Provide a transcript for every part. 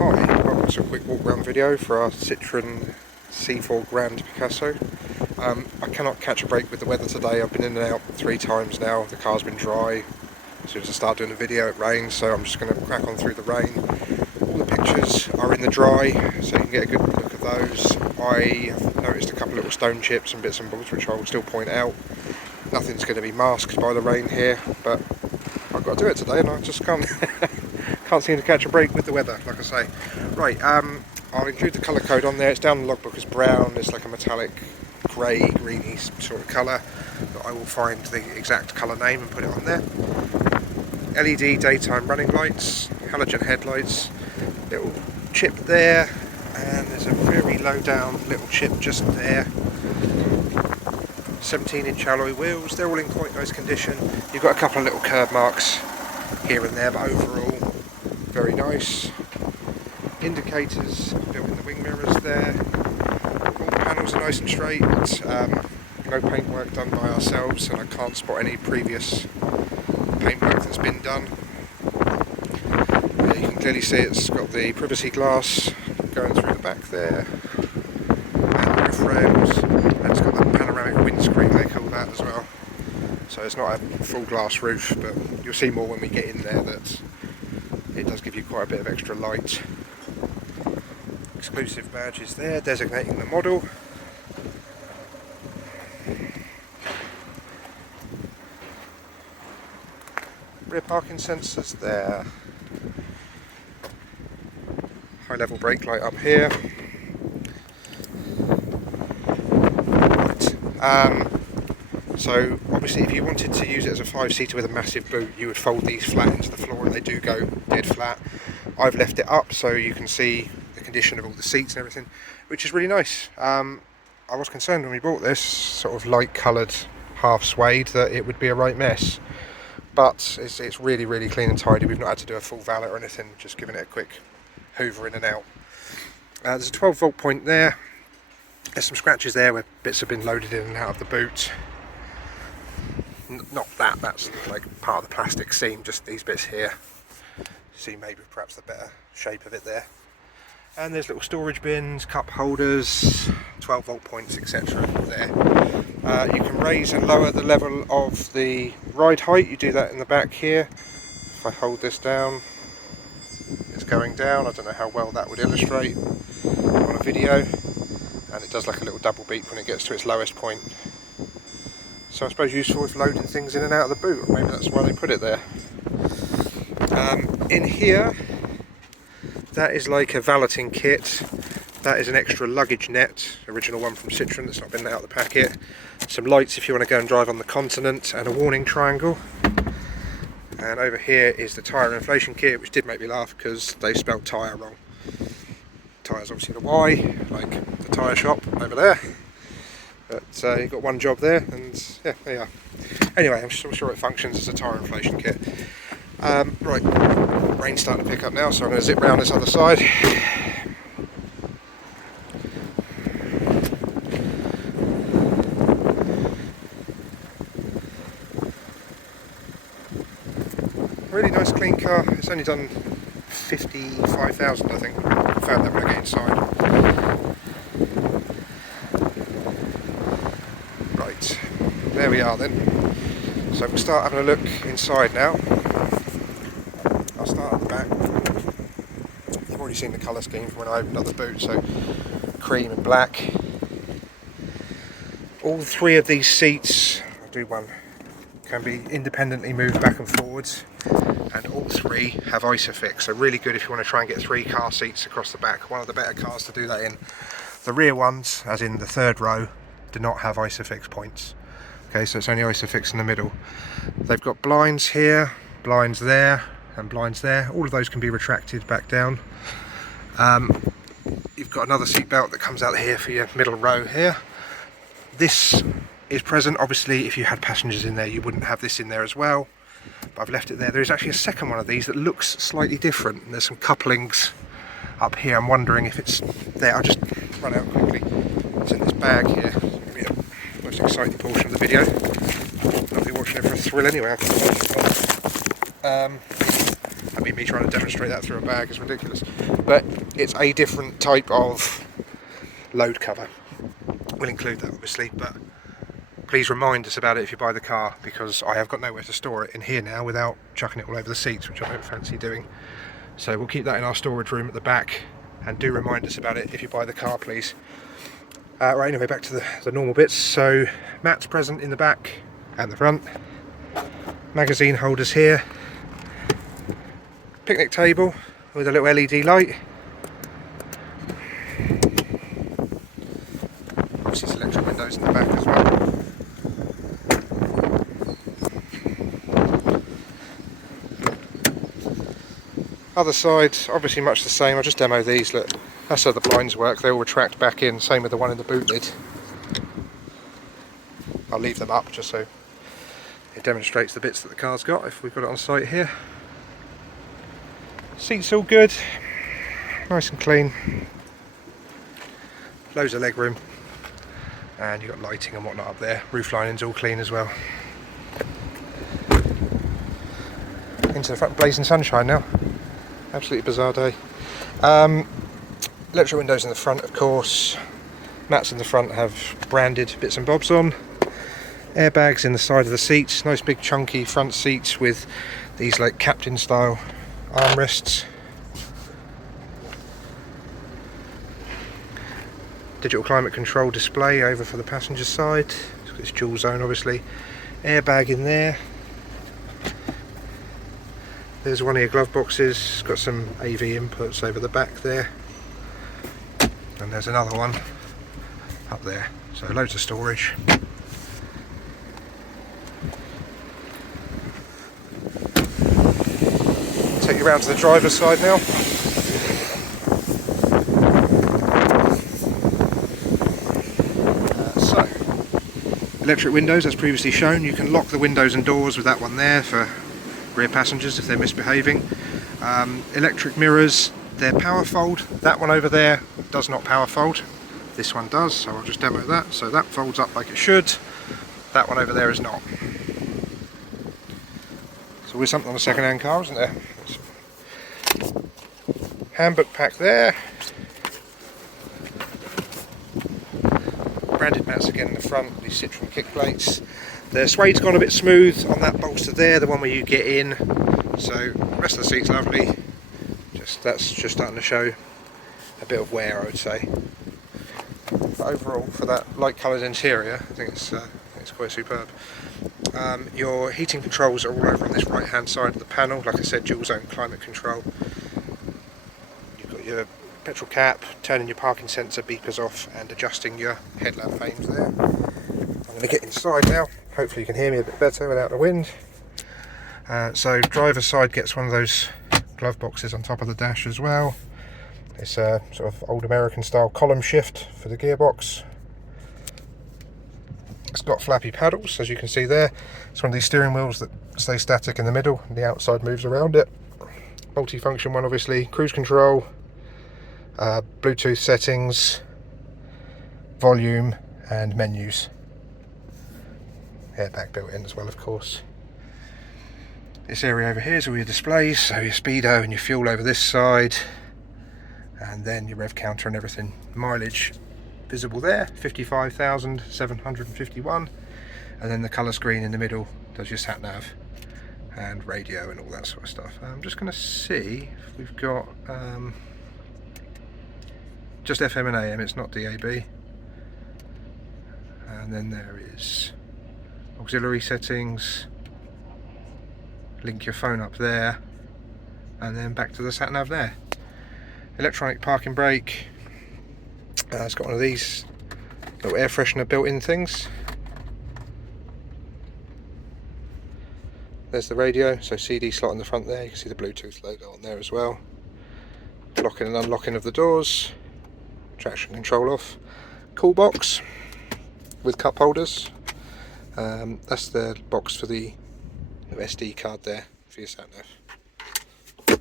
Hi, welcome to a quick walk around video for our Citroen C4 Grand Picasso. I cannot catch a break with the weather today. I've been in and out 3 times now. The car's been dry. As soon as I start doing the video it rains, so I'm just going to crack on through the rain. All the pictures are in the dry, so you can get a good look at those. I have noticed a couple of little stone chips and bits and bobs which I will still point out. Nothing's going to be masked by the rain here, but I've got to do it today and I just can't seem to catch a break with the weather, like I say. Right, I'll include the colour code on there. It's down in the logbook as brown. It's like a metallic grey, greeny sort of colour, but I will find the exact colour name and put it on there. LED daytime running lights, halogen headlights, little chip there, and there's a very low down little chip just there. 17-inch alloy wheels, they're all in quite nice condition. You've got a couple of little curb marks here and there, but overall very nice. Indicators built in the wing mirrors there. All the panels are nice and straight. No paintwork done by ourselves, and I can't spot any previous paintwork that's been done. You can clearly see it's got the privacy glass going through the back there, and the roof rails, and it's got the panoramic windscreen, they call that as well. So it's not a full glass roof, but you'll see more when we get in there that it does give you quite a bit of extra light. Exclusive badges there designating the model. Rear parking sensors there. High level brake light up here. Right. So obviously if you wanted to use it as a 5-seater with a massive boot, you would fold these flat into the floor, and they do go dead flat. I've left it up so you can see the condition of all the seats and everything, which is really nice. I was concerned when we bought this sort of light coloured half suede that it would be a right mess, but it's really clean and tidy. We've not had to do a full valet or anything, just giving it a quick hoover in and out. There's a 12-volt point there. There's some scratches there where bits have been loaded in and out of the boot. Not that's like part of the plastic seam, just these bits here. See maybe perhaps the better shape of it there. And there's little storage bins, cup holders, 12-volt points, etc. there. You can raise and lower the level of the ride height. You do that in the back here. If I hold this down, it's going down. I don't know how well that would illustrate on a video. And it does like a little double beep when it gets to its lowest point. So I suppose useful if loading things in and out of the boot. Maybe that's why they put it there. In here, that is like a valeting kit. That is an extra luggage net, original one from Citroen that's not been out of the packet. Some lights if you want to go and drive on the continent, and a warning triangle. And over here is the tyre inflation kit, which did make me laugh because they spelled tyre wrong. Tyre's obviously the Y, like the tyre shop over there. But you've got one job there, and yeah, there you are. Anyway, I'm still sure it functions as a tyre inflation kit. Right, rain's starting to pick up now, so I'm going to zip round this other side. Really nice clean car. It's only done 55,000 I think. I found that when I get inside. Right, there we are then. So we'll start having a look inside now. I'll start at the back. You've already seen the colour scheme from when I opened up the boot, so cream and black. All 3 of these seats, I'll do one, can be independently moved back and forwards, and all 3 have Isofix, so really good if you want to try and get 3 car seats across the back. One of the better cars to do that in. The rear ones, as in the 3rd row, do not have Isofix points. Okay, so it's only Isofix in the middle. They've got blinds here, blinds there, and blinds there. All of those can be retracted back down. You've got another seat belt that comes out here for your middle row here. This is present. Obviously if you had passengers in there you wouldn't have this in there as well, but I've left it there. There is actually a second one of these that looks slightly different, and there's some couplings up here. I'm wondering if it's there. I'll just run out quickly. It's in this bag here. Most exciting portion of the video. I'll be watching it for a thrill anyway. I mean, me trying to demonstrate that through a bag is ridiculous. But it's a different type of load cover. We'll include that obviously, but please remind us about it if you buy the car, because I have got nowhere to store it in here now without chucking it all over the seats, which I don't fancy doing. So we'll keep that in our storage room at the back, and do remind us about it if you buy the car, please. Right, anyway, back to the normal bits. So mats present in the back and the front, magazine holders here, picnic table with a little LED light. Obviously there's electric windows in the back as well. Other side, obviously much the same. I'll just demo these. Look, that's how the blinds work. They all retract back in, same with the one in the boot lid. I'll leave them up just so it demonstrates the bits that the car's got, if we've got it on site here. Seats all good, nice and clean. Loads of leg room. And you've got lighting and whatnot up there. Roof lining's all clean as well. Into the front, blazing sunshine now. Absolutely bizarre day. Electric windows in the front, of course. Mats in the front have branded bits and bobs on. Airbags in the side of the seats. Nice big chunky front seats with these like captain style armrests. Digital climate control display over for the passenger side. It's got this dual zone obviously. Airbag in there. There's one of your glove boxes, it's got some AV inputs over the back there. And there's another one up there. So loads of storage. Take you around to the driver's side now. Electric windows, as previously shown. You can lock the windows and doors with that one there for rear passengers if they're misbehaving. Electric mirrors, they're power fold. That one over there does not power fold. This one does, so I'll just demo that. So that folds up like it should. That one over there is not. So we're something on a second-hand car, isn't there? Handbook pack there. Branded mats again in the front, these Citroen kick plates. The suede's gone a bit smooth on that bolster there, the one where you get in. So the rest of the seat's lovely. That's just starting to show a bit of wear, I would say. But overall, for that light coloured interior, I think it's quite superb. Your heating controls are all over on this right hand side of the panel. Like I said, dual zone climate control. You've got your petrol cap, turning your parking sensor beepers off and adjusting your headlamp vanes there. I'm going to get inside now. Hopefully you can hear me a bit better without the wind. So driver's side gets one of those glove boxes on top of the dash as well. It's a sort of old American style column shift for the gearbox. It's got flappy paddles, as you can see there. It's one of these steering wheels that stay static in the middle and the outside moves around it. Multi-function one obviously, cruise control, Bluetooth settings, volume and menus. Airbag built in as well, of course. This area over here is all your displays, so your speedo and your fuel over this side, and then your rev counter and everything. Mileage visible there, 55,751, and then the colour screen in the middle does your sat nav and radio and all that sort of stuff. I'm just going to see if we've got just FM and AM, it's not DAB. And then there is auxiliary settings, link your phone up there, and then back to the sat nav there. Electronic parking brake. It's got one of these little air freshener built-in things. There's the radio, so CD slot in the front there. You can see the Bluetooth logo on there as well. Locking and unlocking of the doors. Traction control off. Cool box with cup holders. That's the box for the SD card there for your sat nav.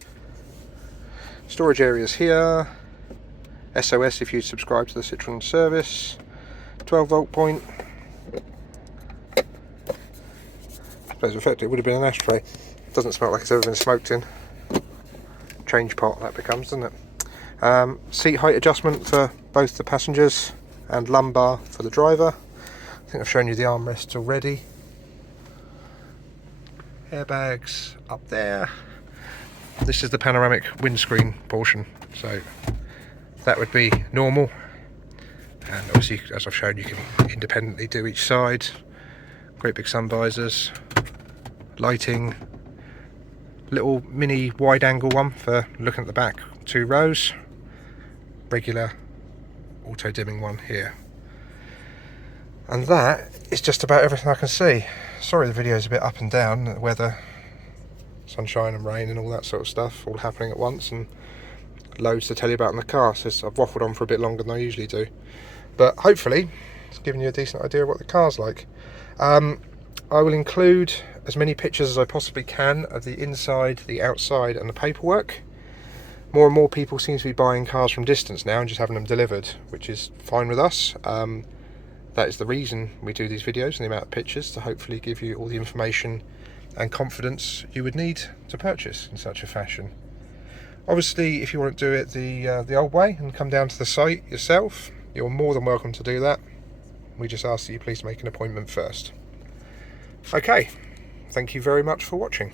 Storage areas here. SOS if you subscribe to the Citroen service. 12-volt point. I suppose in fact it would have been an ashtray. Doesn't smell like it's ever been smoked in. change pot that becomes, doesn't it? Seat height adjustment for both the passengers and lumbar for the driver. I think I've shown you the armrests already. Airbags up there. This is the panoramic windscreen portion, so that would be normal. And obviously, as I've shown, you can independently do each side. Great big sun visors, lighting, little mini wide angle one for looking at the back 2 rows, regular auto dimming one here. And that is just about everything I can see. Sorry the video is a bit up and down, the weather, sunshine and rain and all that sort of stuff all happening at once, and loads to tell you about in the car, so I've waffled on for a bit longer than I usually do. But hopefully it's given you a decent idea of what the car's like. I will include as many pictures as I possibly can of the inside, the outside and the paperwork. More and more people seem to be buying cars from distance now and just having them delivered, which is fine with us. That is the reason we do these videos and the amount of pictures, to hopefully give you all the information and confidence you would need to purchase in such a fashion. Obviously, if you want to do it the old way and come down to the site yourself, you're more than welcome to do that. We just ask that you please make an appointment first. Okay, thank you very much for watching.